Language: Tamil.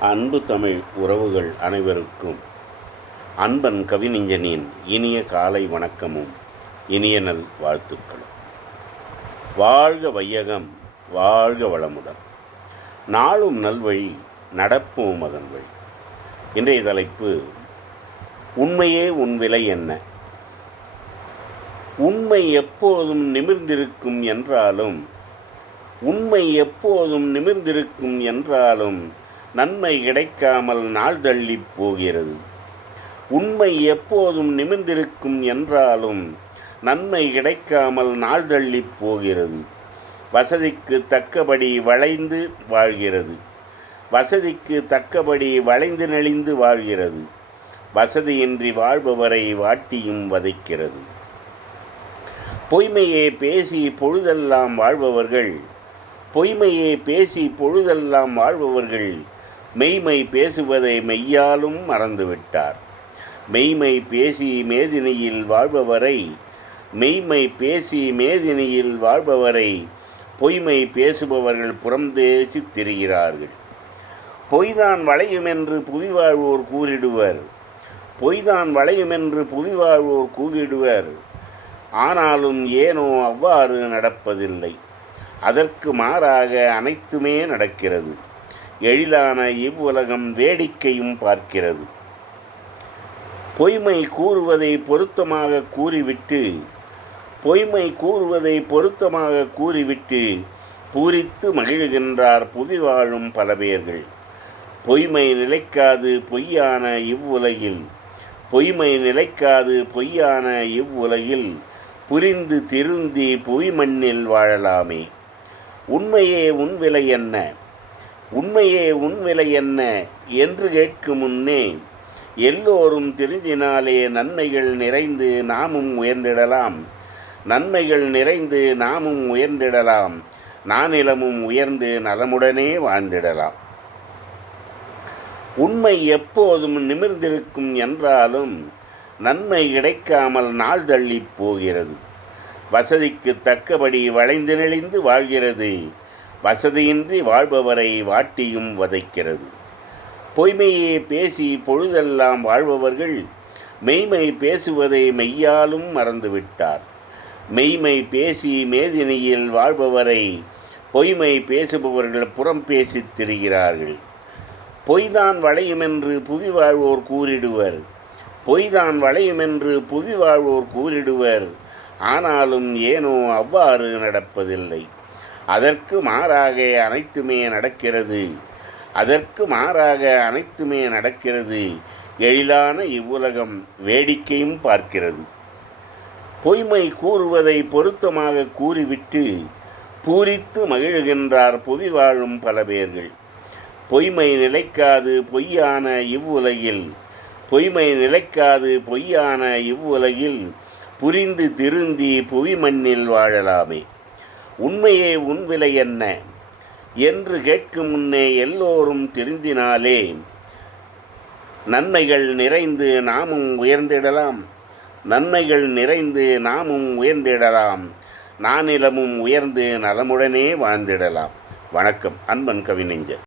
அன்பு தமிழ் உறவுகள் அனைவருக்கும். அன்பன் கவிஞனின் இனிய காலை வணக்கமும் இனிய நல் வாழ்த்துக்களும். வாழ்க வையகம் வாழ்க வளமுடன். நாளும் நல்வழி நடப்போம் அதன் வழி. இன்றைய தலைப்பு உண்மையே உன் விலை என்ன? உண்மை எப்போதும் நிமிர்ந்திருக்கும் என்றாலும் உண்மை எப்போதும் நிமிர்ந்திருக்கும் என்றாலும் நன்மை கிடைக்காமல் நாள் தள்ளி போகிறது. உண்மை எப்போதும் நிமிர்ந்திருக்கும் என்றாலும் நன்மை கிடைக்காமல் நாள் தள்ளி போகிறது. வசதிக்கு தக்கபடி வளைந்து வாழ்கிறது. வசதிக்கு தக்கபடி வளைந்து நெளிந்து வாழ்கிறது. வசதியின்றி வாழ்பவரை வாட்டியும் வதைக்கிறது. பொய்மையே பேசி பொழுதெல்லாம் வாழ்பவர்கள் பொய்மையே பேசி பொழுதெல்லாம் வாழ்பவர்கள் மெய்மை பேசுவதை மெய்யாலும் மறந்துவிட்டார். மெய்மை பேசி மேதினியில் வாழ்பவரை மெய்மை பேசி மேதினியில் வாழ்பவரை பொய்மை பேசுபவர்கள் புறந்தேசி திரிகிறார்கள் பொய்தான் வளையும் என்று புவி வாழ்வோர் கூறிடுவர். பொய்தான் வளையும் என்று புவி வாழ்வோர் கூறிடுவர். ஆனாலும் ஏனோ அவ்வாறு நடப்பதில்லை. அதற்கு மாறாக அனைத்துமே நடக்கிறது. எழிலான இவ்வுலகம் வேடிக்கையும் பார்க்கிறது. பொய்மை கூறுவதை பொருத்தமாக கூறிவிட்டு பொய்மை கூறுவதை பொருத்தமாக கூறிவிட்டு பூரித்து மகிழ்கின்றார் புவி வாழும் பல பேர்கள். பொய்மை நிலைக்காது பொய்யான இவ்வுலகில் பொய்மை நிலைக்காது பொய்யான இவ்வுலகில் புரிந்து திருந்தி பொய் மண்ணில் வாழலாமே. உண்மையே உன் விலை என்ன? உண்மையே உன் விலை என்ன என்று கேட்கும் முன்னே எல்லோரும் தெரிந்தினாலே நன்மைகள் நிறைந்து நாமும் உயர்ந்திடலாம். நன்மைகள் நிறைந்து நாமும் உயர்ந்திடலாம். நானிலமும் உயர்ந்து நலமுடனே வாழ்ந்திடலாம். உண்மை எப்போதும் நிமிர்ந்திருக்கும் என்றாலும் நன்மை கிடைக்காமல் நாள் தள்ளிப் போகிறது. வசதிக்கு தக்கபடி வளைந்து நெளிந்து வாழ்கிறது. வசதியின்றி வாழ்பவரை வாட்டியும் வதைக்கிறது. பொய்மையே பேசி பொழுதெல்லாம் வாழ்பவர்கள் மெய்மை பேசுவதை மெய்யாலும் மறந்துவிட்டார். மெய்மை பேசி மேதினியில் வாழ்பவரை பொய்மை பேசுபவர்கள் புறம் பேசித் திரிகிறார்கள். பொய்தான் வளையுமென்று புவி வாழ்வோர் கூறிடுவர். பொய்தான் வளையுமென்று புவி வாழ்வோர் கூறிடுவர். ஆனாலும் ஏனோ அவ்வாறு நடப்பதில்லை. அதற்கு மாறாக அனைத்துமே நடக்கிறது. அதற்கு மாறாக அனைத்துமே நடக்கிறது. எழிலான இவ்வுலகம் வேடிக்கையும் பார்க்கிறது. பொய்மை கூறுவதை பொருத்தமாக கூறிவிட்டு பூரித்து மகிழ்கின்றார் புவி வாழும் பல பேர்கள். பொய்மை நிலைக்காது பொய்யான இவ்வுலகில். பொய்மை நிலைக்காது பொய்யான இவ்வுலகில். புரிந்து திருந்தி புவி மண்ணில் வாழலாமே. உண்மையே உன் விலை என்ன? என்று கேட்கும் முன்னே எல்லோரும் திருந்தினாலே நன்மைகள் நிறைந்து நாமும் உயர்ந்திடலாம். நன்மைகள் நிறைந்து நாமும் உயர்ந்திடலாம். நானிலமும் உயர்ந்து நலமுடனே வாழ்ந்திடலாம். வணக்கம் அன்பன் கவிஞர்